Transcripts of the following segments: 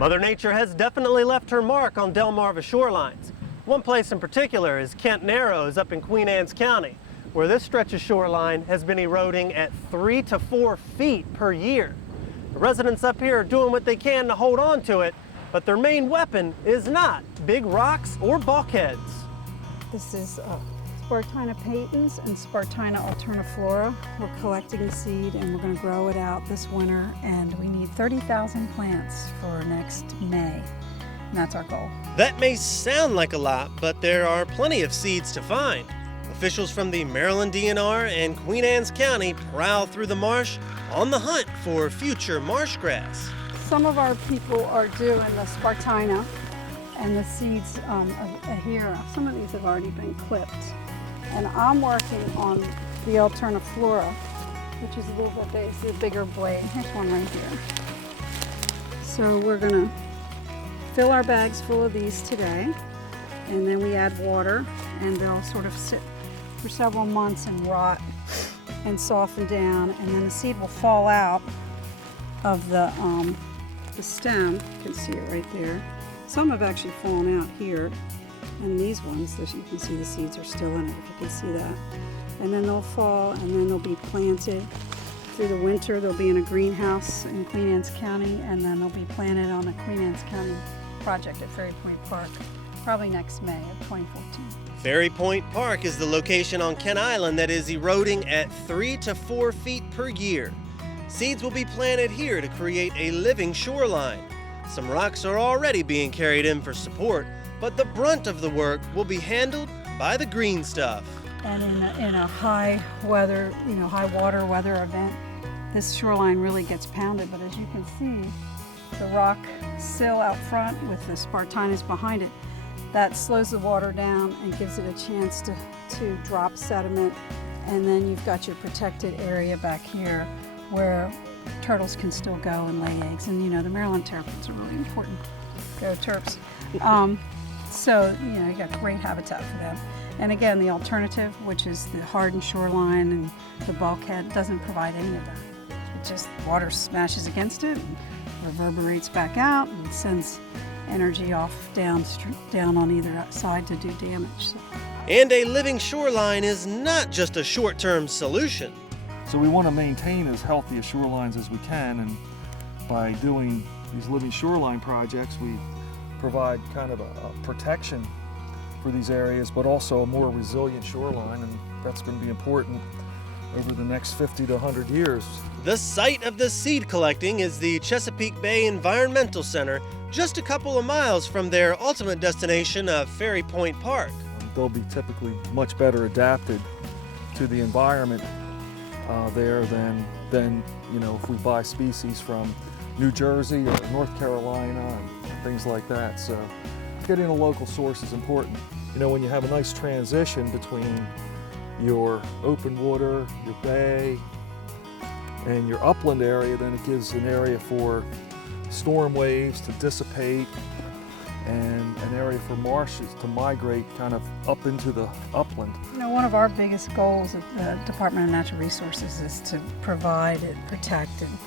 Mother Nature has definitely left her mark on Delmarva shorelines. One place in particular is Kent Narrows up in Queen Anne's County, where this stretch of shoreline has been eroding at 3 to 4 feet per year. The residents up here are doing what they can to hold on to it, but their main weapon is not big rocks or bulkheads. This is Spartina patens and Spartina alterniflora. We're collecting the seed and we're going to grow it out this winter, and we need 30,000 plants for next May. And that's our goal. That may sound like a lot, but there are plenty of seeds to find. Officials from the Maryland DNR and Queen Anne's County prowl through the marsh on the hunt for future marsh grass. Some of our people are doing the Spartina, and the seeds here, some of these have already been clipped. And I'm working on the alterniflora, which is a little bit big, it's a bigger blade. Here's one right here. So we're gonna fill our bags full of these today, and then we add water, and they'll sort of sit for several months and rot and soften down, and then the seed will fall out of the stem. You can see it right there. Some have actually fallen out here, and these ones, as you can see, the seeds are still in it, if you can see that. And then they'll fall, and then they'll be planted through the winter. They'll be in a greenhouse in Queen Anne's County, and then they'll be planted on a Queen Anne's County project at Ferry Point Park, probably next May of 2014. Ferry Point Park is the location on Kent Island that is eroding at 3 to 4 feet per year. Seeds will be planted here to create a living shoreline. Some rocks are already being carried in for support, but the brunt of the work will be handled by the green stuff. And in a high weather, high water weather event, this shoreline really gets pounded. But as you can see, the rock sill out front with the Spartinas behind it, that slows the water down and gives it a chance to drop sediment. And then you've got your protected area back here where turtles can still go and lay eggs. And the Maryland terrapins are really important. Go Terps. So, you got great habitat for them. And again, the alternative, which is the hardened shoreline and the bulkhead, doesn't provide any of that. It just, water smashes against it and reverberates back out and sends energy off down on either side to do damage. So. And a living shoreline is not just a short-term solution. So we want to maintain as healthy a shorelines as we can, and by doing these living shoreline projects, we provide kind of a protection for these areas, but also a more resilient shoreline, and that's going to be important over the next 50 to 100 years. The site of the seed collecting is the Chesapeake Bay Environmental Center, just a couple of miles from their ultimate destination of Ferry Point Park. They'll be typically much better adapted to the environment there than if we buy species from New Jersey or North Carolina and things like that. So getting a local source is important. When you have a nice transition between your open water, your bay, and your upland area, then it gives an area for storm waves to dissipate and an area for marshes to migrate kind of up into the upland. One of our biggest goals at the Department of Natural Resources is to provide and protect and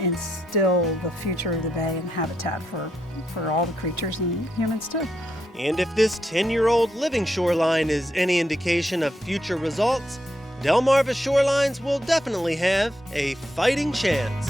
instill the future of the bay and habitat for all the creatures and humans too. And if this 10-year-old living shoreline is any indication of future results, Delmarva shorelines will definitely have a fighting chance.